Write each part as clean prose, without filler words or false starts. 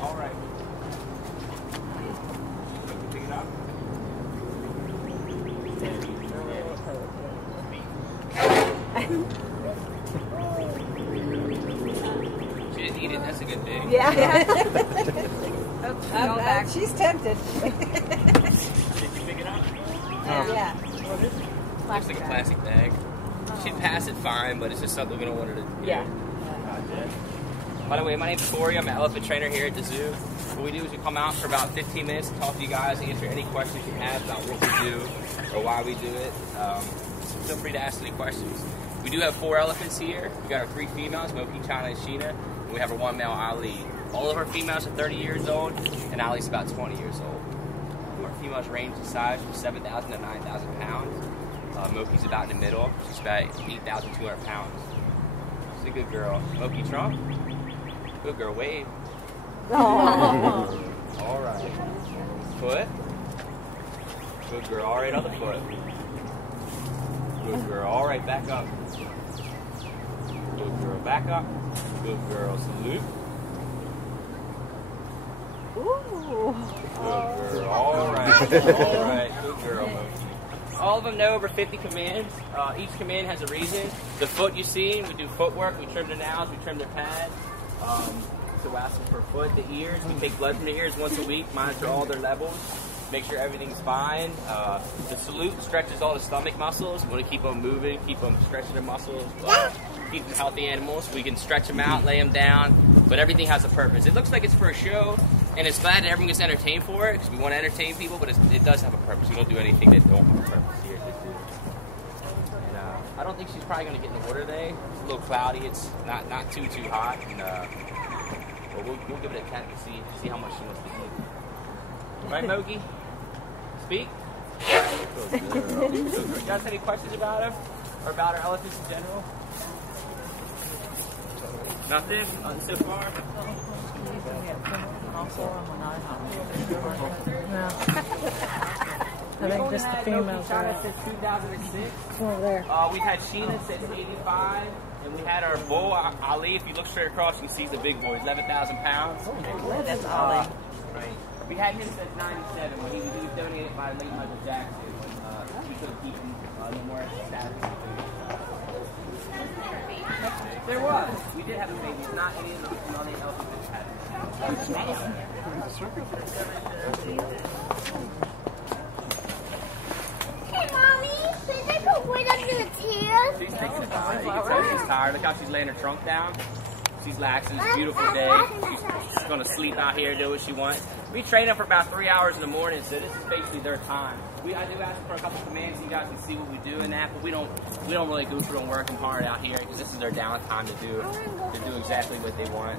All right. Pick it up. She didn't eat it. That's a good thing. Yeah. Oops, go back. She's tempted. Did you pick it up? Yeah. Looks like a plastic bag. She'd pass it fine, but it's just something we don't want her to. Yeah. By the way, my name's Corey. I'm an elephant trainer here at the zoo. What we do is we come out for about 15 minutes to talk to you guys, answer any questions you have about what we do or why we do it. Feel free to ask any questions. We do have 4 elephants here. We got our 3 females, Moki, Shana, and Sheena, and we have our 1 male, Ali. All of our females are 30 years old, and Ali's about 20 years old. Our females range in size from 7,000 to 9,000 pounds. Moki's about in the middle. She's about 8,200 pounds. She's a good girl. Moki Trump. Good girl, wave. All right. Foot. Good girl, all right on the foot. Good girl, all right, back up. Good girl, back up. Good girl, salute. Ooh. Good girl, all right. All right, good girl, Moki. All of them know over 50 commands. Each command has a reason. The foot you see, we do footwork. We trim their nails, we trim their pads. So we ask them for foot, the ears. We take blood from the ears once a week, monitor all their levels, make sure everything's fine. The salute stretches all the stomach muscles. We want to keep them moving, keep them stretching their muscles, keep them healthy animals. We can stretch them out, lay them down, but everything has a purpose. It looks like it's for a show, and it's glad that everyone gets entertained for it, because we want to entertain people, but it does have a purpose. We don't do anything that don't have a purpose here. And I don't think she's probably going to get in the water today. It's a little cloudy. It's not too hot. And, but we'll give it a attempt to see how much she wants to eat. Right, Moki? Speak? You guys have any questions about her? Or about our elephants in general? Nothing? So far? I think just the females are China since 2006. over there. We've had Sheena since 85. And we had our bull, Ali. If you look straight across, you can see he's a big boy. He's 11,000 pounds. That's Ali. Right. We had him since 97 when he was donated by late Michael Jackson. When we couldn't keep him no more status. There was. We did have a baby. It's not any of the elephants that had it. Hey, Mommy, should I put weight under the tears? She's thinking about it. You can tell she's tired. Look how she's laying her trunk down. She's relaxing. It's a beautiful day. She's going to sleep out here, do what she wants. We train them for about 3 hours in the morning, so this is basically their time. I do ask for a couple commands so you guys can see what we do in that, but we don't really go through and work them hard out here because this is their downtime to do exactly what they want.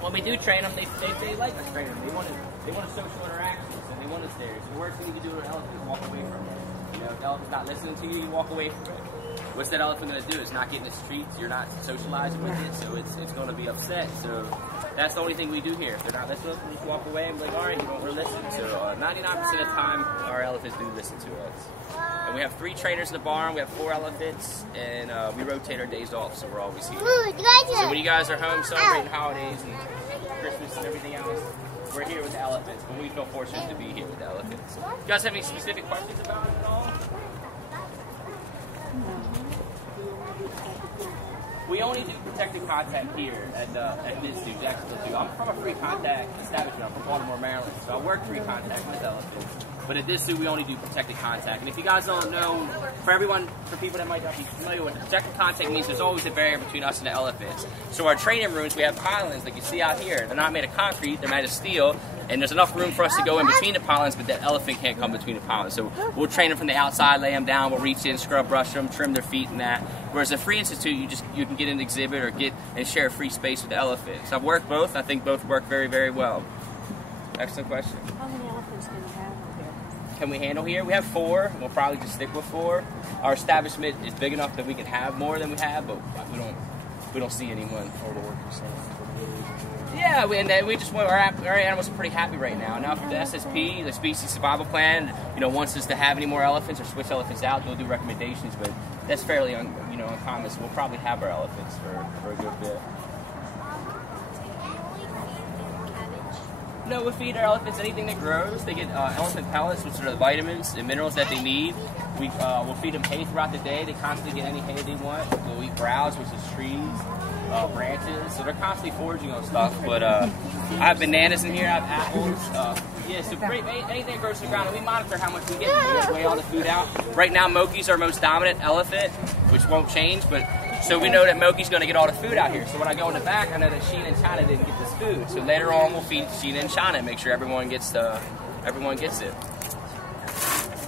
When we do train them, they like us training them. They want a social interaction, so they want us there. So the worst thing you can do to an elephant is walk away from it. You know, if the elephant's not listening to you, you walk away from it. What's that elephant going to do? It's not getting its treats. You're not socializing with it, so it's going to be upset. So that's the only thing we do here. If they're not listening, we just walk away and be like, all right, you don't want to listen. So 99% of the time, our elephants do listen to us. And we have 3 trainers in the barn. We have 4 elephants, and we rotate our days off, so we're always here. So when you guys are home celebrating holidays and Christmas and everything else, we're here with the elephants, but we feel fortunate to be here with the elephants. You guys have any specific questions about it at all? We only do protected contact here at this zoo, Jacksonville Zoo. I'm from a free contact establishment. I'm from Baltimore, Maryland, so I work free contact with elephants. But at this zoo, we only do protected contact. And if you guys don't know, for people that might not be familiar with it, protected contact means there's always a barrier between us and the elephants. So our training rooms, we have pylons like you see out here. They're not made of concrete, they're made of steel. And there's enough room for us to go in between the pylons, but that elephant can't come between the pylons. So we'll train them from the outside, lay them down, we'll reach in, scrub brush them, trim their feet and that. Whereas a free institute, you can get an exhibit or get and share a free space with the elephants. I've worked both. I think both work very, very well. Excellent question. How many elephants can you handle here? Can we handle here? We have 4. We'll probably just stick with 4. Our establishment is big enough that we can have more than we have, but we don't see anyone for the workers. Yeah, we just want our animals are pretty happy right now. Now for the SSP, the Species Survival Plan, wants us to have any more elephants or switch elephants out, they'll do recommendations, but that's fairly uncommon. So we'll probably have our elephants for a good bit. no, we feed our elephants anything that grows. They get elephant pellets, which are the vitamins and minerals that they need. We'll feed them hay throughout the day. They constantly get any hay they want. They'll eat browse, which is trees, branches. So they're constantly foraging on stuff. But I have bananas in here. I have apples. Yeah, so anything that grows to the ground. And we monitor how much we get. We weigh all the food out. Right now, Moki's our most dominant elephant, which won't change. But so we know that Moki's going to get all the food out here. So when I go in the back, I know that Sheena and Shana didn't get this food. So later on, we'll feed Sheena and Shana and make sure everyone gets it.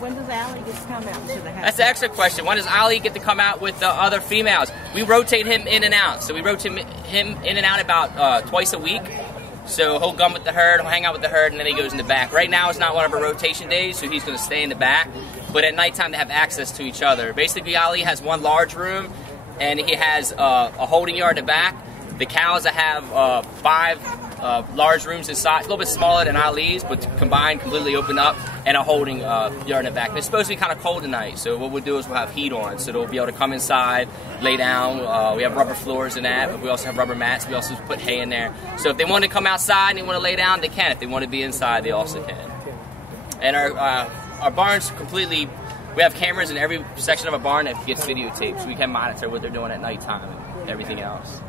When does Allie get to come out to the house? That's the extra question. When does Ali get to come out with the other females? We rotate him in and out. So we rotate him in and out about twice a week. So he'll come with the herd, he'll hang out with the herd, and then he goes in the back. Right now it's not one of our rotation days, so he's going to stay in the back. But at nighttime they have access to each other. Basically, Ali has one large room, and he has a holding yard in the back. The cows that have 5 large rooms inside, a little bit smaller than Ali's, but combined, completely open up, and a holding yard in the back. And it's supposed to be kind of cold tonight, so what we'll do is we'll have heat on, so they'll be able to come inside, lay down. We have rubber floors in that, but we also have rubber mats. We also put hay in there. So if they want to come outside and they want to lay down, they can. If they want to be inside, they also can. And our barn's completely, we have cameras in every section of a barn that gets videotaped, so we can monitor what they're doing at nighttime and everything else.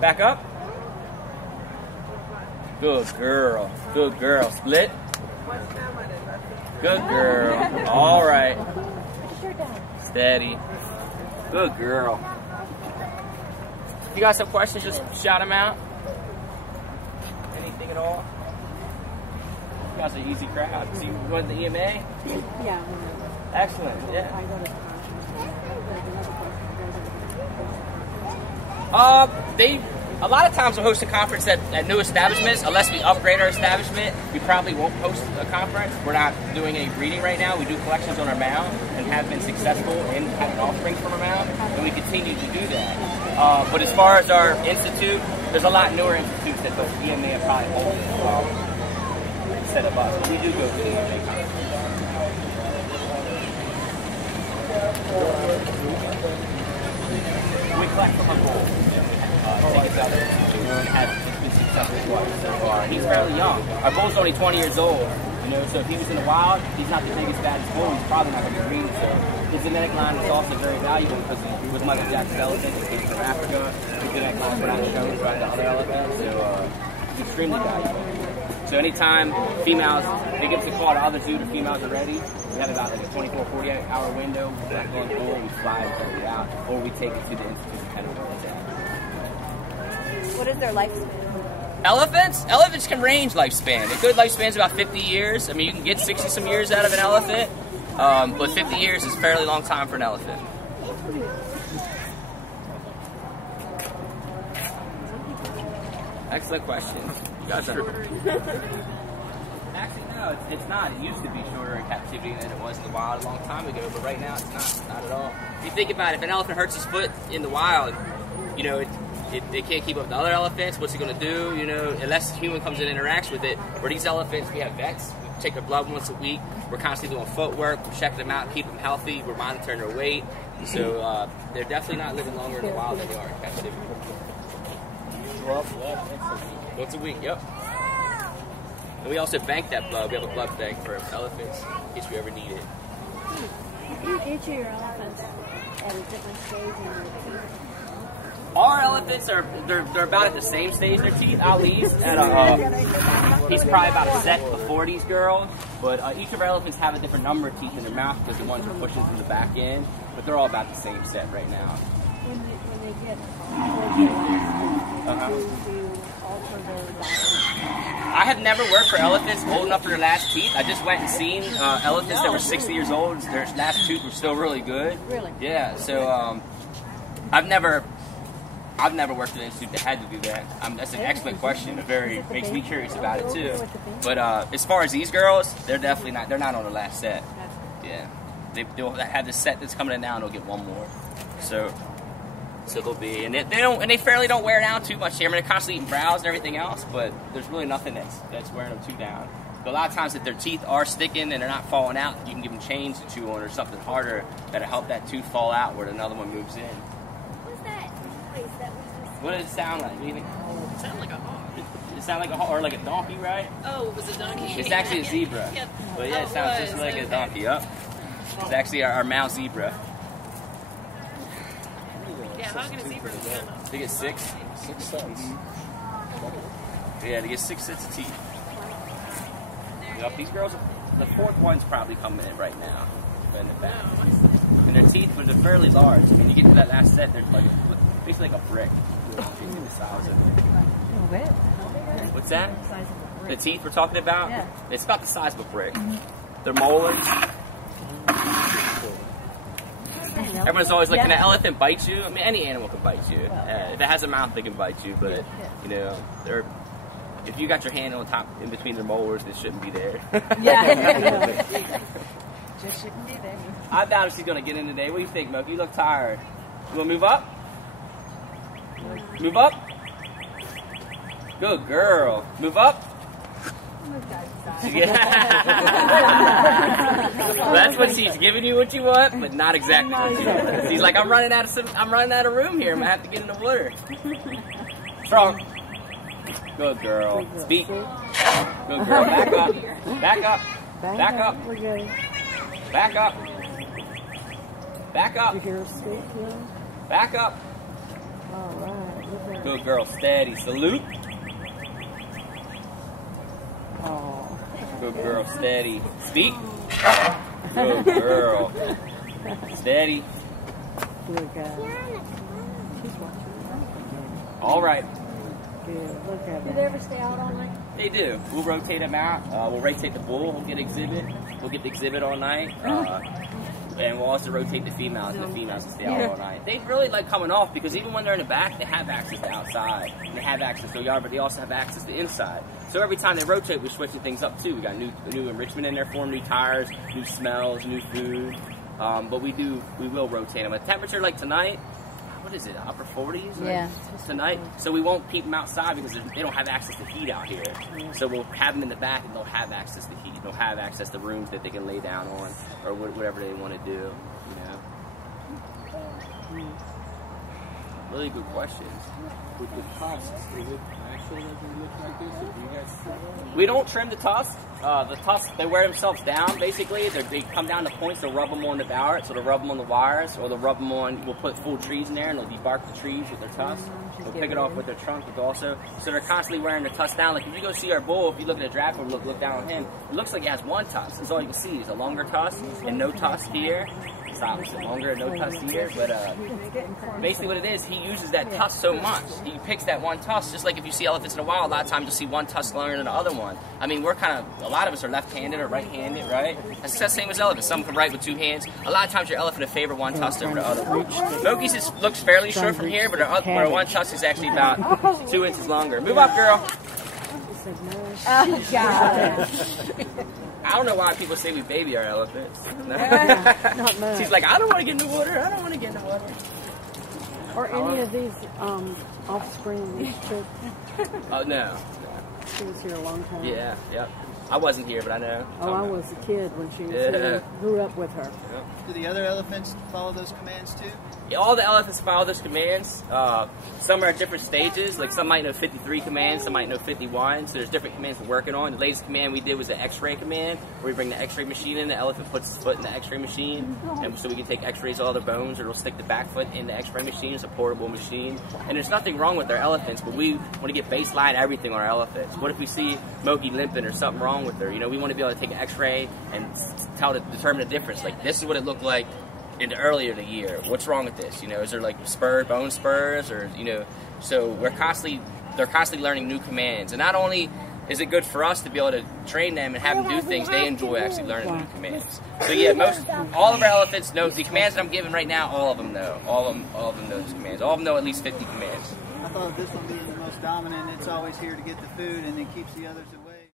Back up. Good girl. Good girl. Split. Good girl. All right. Steady. Good girl. If you guys have questions, just shout them out. Anything at all? You guys are an easy crowd. So you went to the EMA? Yeah. Excellent. Yeah. I go to A lot of times we'll host a conference at new establishments. Unless we upgrade our establishment, we probably won't host a conference. We're not doing any breeding right now. We do collections on our mound and have been successful in having offspring from our mound, and we continue to do that. But as far as our institute, there's a lot newer institutes that the EMA probably hold instead of us. But we do go to the EMA conference. We collect from a bull. Take us out of the institute and it's been successful twice so far. He's fairly young. Our bull's only 20 years old, you know, so if he was in the wild, he's not the biggest, baddest bull, he's probably not going to be breeding. So his genetic line is also very valuable because he was Michael Jackson's elephant, he came from Africa. His genetic lines were not shown by the other elephants, so it's extremely valuable. So anytime females, they give us a call to other zoo, the females are ready. We have about like a 24, 48 hour window. We collect on the bull, we fly it out, or we take it to the institute depending on where it's at. What is their lifespan? Elephants can range lifespan. A good lifespan is about 50 years. I mean, you can get 60 some years out of an elephant, but 50 years is a fairly long time for an elephant. Excellent question. You guys are... Actually, no, it's not. It used to be shorter in captivity than it was in the wild a long time ago, but right now it's not at all. If you think about it, if an elephant hurts his foot in the wild, you know, they can't keep up with the other elephants. What's it going to do? You know, unless a human comes in and interacts with it. For these elephants, we have vets. We take their blood once a week. We're constantly doing footwork. We're checking them out, keep them healthy. We're monitoring their weight. So they're definitely not living longer in the wild than they are in captivity. Once a week, yep. And we also bank that blood. We have a blood bank for elephants in case we ever need it. Each of your elephants at a different stage in their teeth. Our elephants they're about at the same stage in their teeth. Ali's at he's probably about a set before these girls, but each of our elephants have a different number of teeth in their mouth because the ones are pushing from the back end. But they're all about the same set right now. When they get older, do you alter their diet? I have never worked for elephants old enough for their last teeth. I just went and seen elephants that were 60 years old. Their last tooth were still really good. Really? Yeah. So I've never worked at an institute that had to do that. That's an excellent question. It makes me curious about it too. But as far as these girls, they're definitely not. They're not on the last set. Yeah, they'll have this set that's coming in now, and they'll get one more. So they'll be, and they fairly don't wear down too much here. I mean, they're constantly eating browse and everything else, but there's really nothing that's wearing them too down. But a lot of times, if their teeth are sticking and they're not falling out, you can give them chains to chew on or something harder that'll help that tooth fall out where another one moves in. What's that noise that was just... What does it sound like? What do you think? It sounds like a hawk. It sound like a donkey, right? Oh, it was a donkey. It's actually a zebra. Yep. But yeah, it sounds just like a donkey. Yup. It's actually our male zebra. Yeah, how can a zebra be done? They get 6 cents. Yeah, they get 6 sets of teeth. Yep, these girls, the 4th one's probably coming in right now. In the back. And their teeth were fairly large. I mean, you get to that last set, they're like basically like a brick. The size of it. What's that? The teeth we're talking about? Yeah. It's about the size of a brick. They're molars. Everyone's always like, can an elephant bite you? I mean, any animal can bite you. If it has a mouth, they can bite you. But you know, if you got your hand on top, in between their molars, they shouldn't be there. Just shouldn't be there. I doubt if she's gonna get in today. What do you think, Moki? You look tired. You wanna move up? Move up. Good girl. Move up. Yeah. That's what she's giving you what you want, but not exactly what you want. She's like, I'm running out of room here. I'm gonna have to get in the water. Strong. Good girl. Speak. Good girl. Back up. Back up. Back up. We're good. Back up. Back up. You hear us speak? Yeah. Back up. All right. Good girl. Steady. Salute. Oh. Good girl. Steady. Speak. Good girl. Steady. Good girl. All right. Good. Look at Do they ever stay out all night? They do. We'll rotate them out. We'll rotate the bull. We'll get exhibit. We'll get the exhibit all night. And we'll also rotate the females. And the females can stay out all night. They really like coming off because even when they're in the back, they have access to outside. And they have access to the yard, but they also have access to inside. So every time they rotate, we're switching things up too. We got new enrichment in there for them, new tires, new smells, new food. But we will rotate them. A temperature like tonight, what is it, upper 40s? Yeah. Tonight. So we won't keep them outside because they don't have access to heat out here. So we'll have them in the back and they'll have access to heat. They'll have access to rooms that they can lay down on or whatever they want to do, you know. Really good questions. With the tusks, is it actually look like this? Or do you guys trim them? We don't trim the tusks. The tusks, they wear themselves down, basically. They come down to points, they'll rub them on the bower, so they'll rub them on the wires, or they'll rub them on, we'll put full trees in there, and they'll debark the trees with their tusks. They'll pick it off with their trunk also. So they're constantly wearing their tusks down. Like if you go see our bull, if you look at the draft and look down on him, it looks like he has one tusk. That's all you can see. It's a longer tusk and no tusk here. It's opposite, longer and no tusk here. But basically what it is, he uses that tusk so much. He picks that one tusk, just like if you see elephants in the wild, a lot of times you'll see one tusk longer than the other one. I mean, a lot of us are left-handed or right-handed, right? That's the same as elephants. Some can write with 2 hands. A lot of times your elephant will favor one tusk over the other one. Moki's just looks fairly short from here, but our one tusk is actually about 2 inches longer. Move up, girl. Oh, God. I don't know why people say we baby our elephants. Not much. She's like, I don't want to get in the water. I don't want to get in the water. Or any of these offspring chicks. Oh, no. She was here a long time. Yeah, yep. I wasn't here, but I know. Oh, I was a kid when she was here. Grew up with her. Do the other elephants follow those commands too? Yeah, all the elephants follow those commands. Some are at different stages. Like some might know 53 commands, some might know 51. So there's different commands we're working on. The latest command we did was the X-ray command, where we bring the X-ray machine in. The elephant puts his foot in the X-ray machine, and so we can take X-rays of all their bones, or it'll stick the back foot in the X-ray machine. It's a portable machine, and there's nothing wrong with our elephants, but we want to get baseline everything on our elephants. What if we see Moki limping or something wrong with her? You know, we want to be able to take an X-ray and determine the difference. Like this is what it looked like in the earlier in the year. What's wrong with this? You know, is there like bone spurs, or you know? So they're constantly learning new commands, and not only is it good for us to be able to train them and have them do things, they enjoy actually learning new commands. So yeah, all of our elephants know the commands that I'm giving right now. All of them know. All of them know those commands. All of them know at least 50 commands. I thought this one being the most dominant, it's always here to get the food and it keeps the others away.